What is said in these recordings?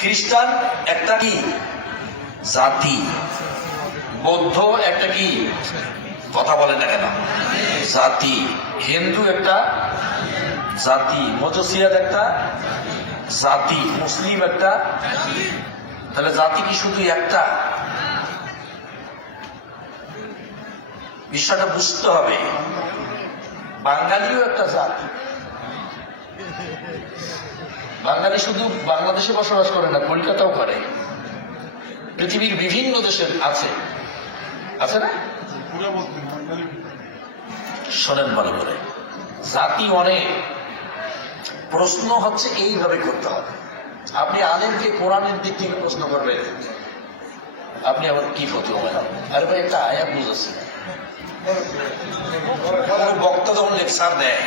খ্রিস্টান একটা কি? জাতি। বৌদ্ধ একটা কি? কথা বলে না কেন? জাতি। হিন্দু একটা জাতি। মজসিয়াদ একটা জাতি। মুসলিম একটা। তাহলে জাতি কি শুধু একটা? বিষয়টা বুঝতে হবে। বাঙালিও একটা জাতি। বাঙালি শুধু বাংলাদেশে বসবাস করে না, কলকাতাও করে। পৃথিবীর বিভিন্ন দেশের আছে। আছে না? শোনেন ভালো করে। জাতি অনেক। প্রশ্ন হচ্ছে, এইভাবে করতে হবে। আপনি আলেমকে কোরআনের দিক থেকে প্রশ্ন করবেন। আপনি আবার কি ফটো হবেন আরে ভাই, একটা আয়াত বুঝেছে বক্তা যখন লেকচার দেয়,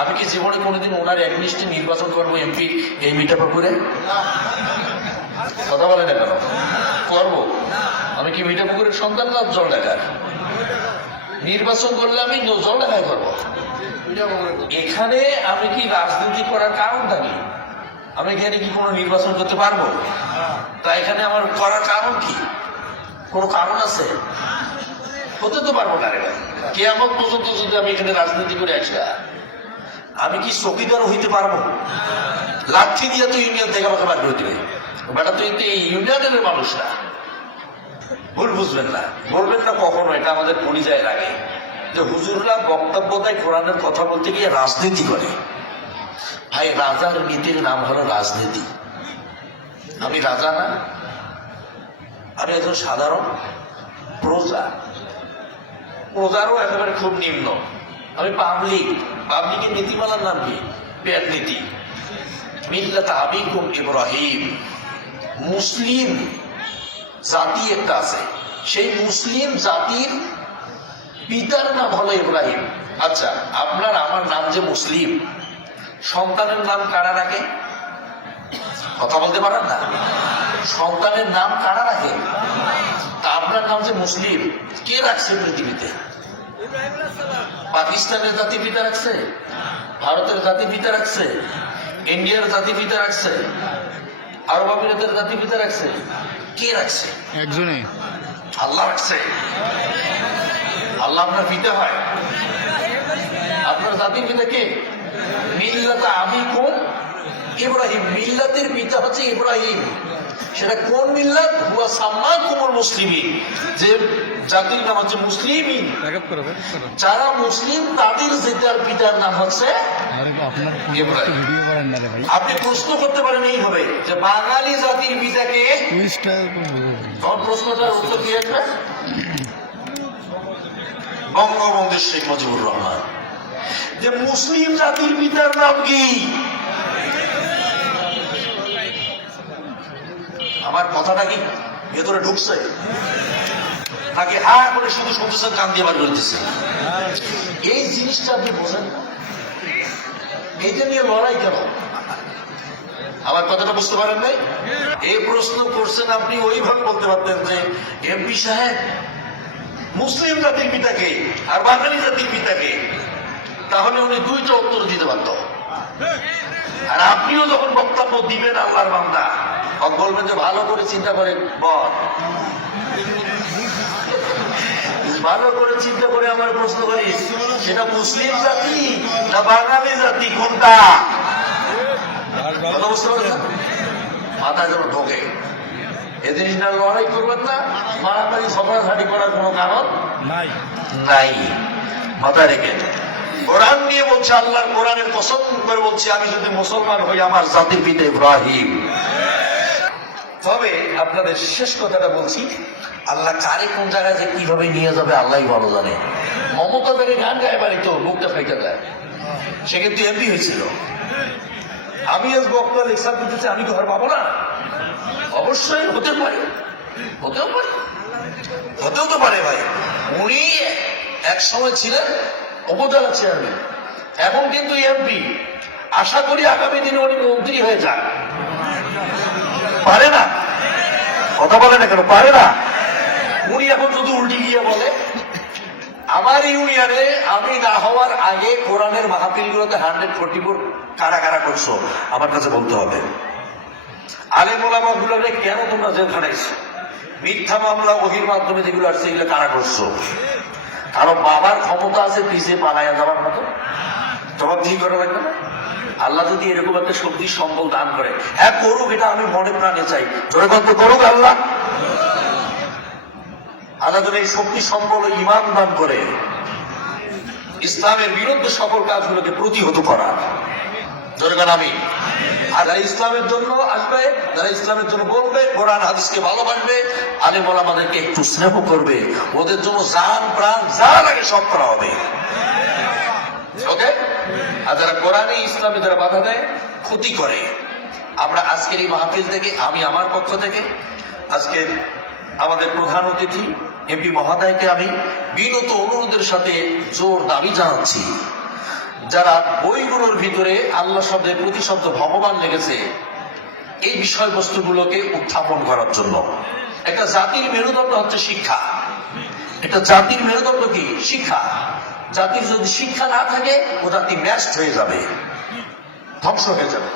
আমি কি জীবনে কোনোদিন ওনার একনিষ্ঠে নির্বাচন করব এমপি এই মিঠাপুকুরে কথা বলে না কেন? করব। আমি কি মিঠাপুকুরের সন্তান না জল ঢাকার? নির্বাচন করলে আমি জল ঢাকায় করব। এখানে আমি কি রাজনীতি করার কারণটা কি? আমি এখানে কি কোনো নির্বাচন করতে পারব? তা এখানে আমার করার কারণ কি? কোনো কারণ আছে? হতে তো পারব না রে কেয়ামত পর্যন্ত যদি আমি এখানে রাজনীতি করে আসি, আমি কি চকিদার হইতে পারব? লাঠি দিয়ে তো ইউনিয়ন থেকে আমাকে বার করে দিবে। বেটা, তুই তো এই ইউনিয়নের মানুষ না। ভুল বুঝবেন না। বলবেন না কখনো, এটা আমাদের পরিচয় লাগে যে হুজুররা বক্তব্য দেয়, কোরআনের কথা বলতে গিয়ে রাজনীতি করে। ভাই রাজার নীতির নাম হলো রাজনীতি। আমি রাজা না, আমি একজন সাধারণ প্রজা। প্রজারও একেবারে খুব নিম্ন। আমি পাবলিক। পাবলিকের নীতিমালার নাম কি? পেয়ার নীতি। মিল্লাত আবিকুম ইব্রাহিম। মুসলিম জাতি একটা আছে। সেই মুসলিম জাতির পিতার নাম হলো ইব্রাহিম। আচ্ছা আপনার, আমার নাম যে মুসলিম সন্তানের নাম কারা রাখে? কথা বলতে পারেন না? সন্তানের নাম কারা রাখে? তা আপনার নাম যে মুসলিম কে রাখছে পৃথিবীতে? পাকিস্তানের জাতি পিতা রাখছে? ভারতের জাতি পিতা রাখছে? ইন্ডিয়ার জাতি পিতা রাখছে? আরব আমিরাতের জাতি পিতা রাখছে? কে রাখছে? একজনে আল্লাহ রাখছে। আল্লাহ আপনার পিতা হয়। আপনার জাতির পিতা কে? মিল্লাতা আবি কোন ইব্রাহিম। মিল্লাতের পিতা হচ্ছে ইব্রাহিম। সেটা কোন মিল্লাত? হুয়া কুমুর মুসলিমিন। যে জাতির নাম হচ্ছে করো যারা মুসলিম তাদের জেতার পিতার নাম হচ্ছে আপনি প্রশ্ন করতে পারেন এইভাবে যে বাঙালি জাতির পিতাকে প্রশ্নটার উত্তর কি আসবে বঙ্গবন্ধু শেখ মুজিবুর রহমান। যে মুসলিম জাতির পিতার নাম কি? আমার কথাটা কি ভেতরে ঢুকছে? তাকে হা করে শুধু শুনতেছেন, কান দিয়ে বার করতেছে এই জিনিসটা আপনি বোঝেন না। এইটা নিয়ে লড়াই কেন? আমার কথাটা বুঝতে পারেন নাই? এই প্রশ্ন করছেন আপনি, ওইভাবে বলতে পারতেন যে এমপি সাহেব মুসলিম জাতির পিতাকে আর বাঙালি জাতির পিতাকে তাহলে উনি দুইটা উত্তর দিতে পারত আর আপনিও যখন বক্তব্য দিবেন আল্লাহর বান্দা বলবেন যে ভালো করে চিন্তা করে বল। ভালো করে চিন্তা করে আমার প্রশ্ন করিস সেটা মুসলিম জাতি না বাঙালি জাতি কোনটা? কথা বুঝতে পারছেন? মাথায় যেন ঢোকে। এ জিনিসটা লড়াই করবেন না মারামারি ঝগড়াঝাটি করার কোনো কারণ নাই। নাই। মাথায় রেখে। কোরআন নিয়ে বলছে, আল্লাহর কোরআনের কসম করে বলছি, আমি যদি মুসলমান হই, আমার জাতির পিতা ইব্রাহিম। তবে আপনাদের শেষ কথাটা বলছি, আল্লাহ কারে কোন জায়গায় যে কীভাবে নিয়ে যাবে আল্লাহই ভালো জানে। মমতা বেড়ে গান গায় বাড়ি তো বুকটা ফেটে দেয়। সে কিন্তু এমপি হয়েছিল। আমি আজ বক্তা লেকচার দিতেছি, আমি ঘর পাবো না? অবশ্যই হতে পারে। হতেও পারে। হতেও তো পারে ভাই। উনি এক সময় ছিলেন উপজেলা চেয়ারম্যান এখন কিন্তু এমপি আশা করি আগামী দিনে উনি মন্ত্রী হয়ে যান। পারে না? কথা বলে না কেন? পারে না? উনি এখন শুধু উল্টি গিয়ে বলে, আমার ইউনিয়নে আমি না হওয়ার আগে কোরআনের মাহফিলগুলোতে হান্ড্রেড ফোর্টি ফোর কারা কারা করছ? আমার কাছে বলতে হবে। আলে মোলামা গুলোরে কেন তোমরা জেল খাটাইছো মিথ্যা মামলা ওহির মাধ্যমে যেগুলো আসছে, এগুলো কারা করছ? কারণ বাবার ক্ষমতা আছে পিছিয়ে পালাইয়া যাওয়ার মতো। জবাব কি করে লাগবে না? আল্লাহ যদি এরকম একটা শক্তি সম্বল দান করে হ্যাঁ করুক, এটা আমি মনে প্রাণে চাই। জোরে বলতে করুক আল্লাহ। আল্লাহ যদি এই শক্তি সম্বল ইমান দান করে, ইসলামের বিরুদ্ধে সকল কাজগুলোকে প্রতিহত করা জোরে গান আমি আর যারা ইসলামের জন্য আসবে, যারা ইসলামের জন্য বলবে, কোরআন, হাদিসকে ভালোবাসবে আলে বলা আমাদেরকে একটু স্নেহ করবে। ওদের জন্য জান, প্রাণ, যা লাগে সব করা হবে। ওকে? আর যারা কোরআনে ইসলামে যারা বাধা দেয়, ক্ষতি করে। আমরা আজকের এই মাহফিল থেকে, আমি আমার পক্ষ থেকে, আজকের আমাদের প্রধান অতিথি, এমপি মহোদয়কে আমি বিনত অনুরোধের সাথে জোর দাবি জানাচ্ছি। যারা বইগুলোর ভিতরে আল্লাহ শব্দের প্রতি শব্দ ভগবান লেগেছে, এই বিষয়বস্তুগুলোকে উত্থাপন করার জন্য। একটা জাতির মেরুদণ্ড হচ্ছে শিক্ষা। একটা জাতির মেরুদণ্ড কি? শিক্ষা। জাতির যদি শিক্ষা না থাকে ও জাতি ন্যাস্ট হয়ে যাবে। ধ্বংস হয়ে যাবে।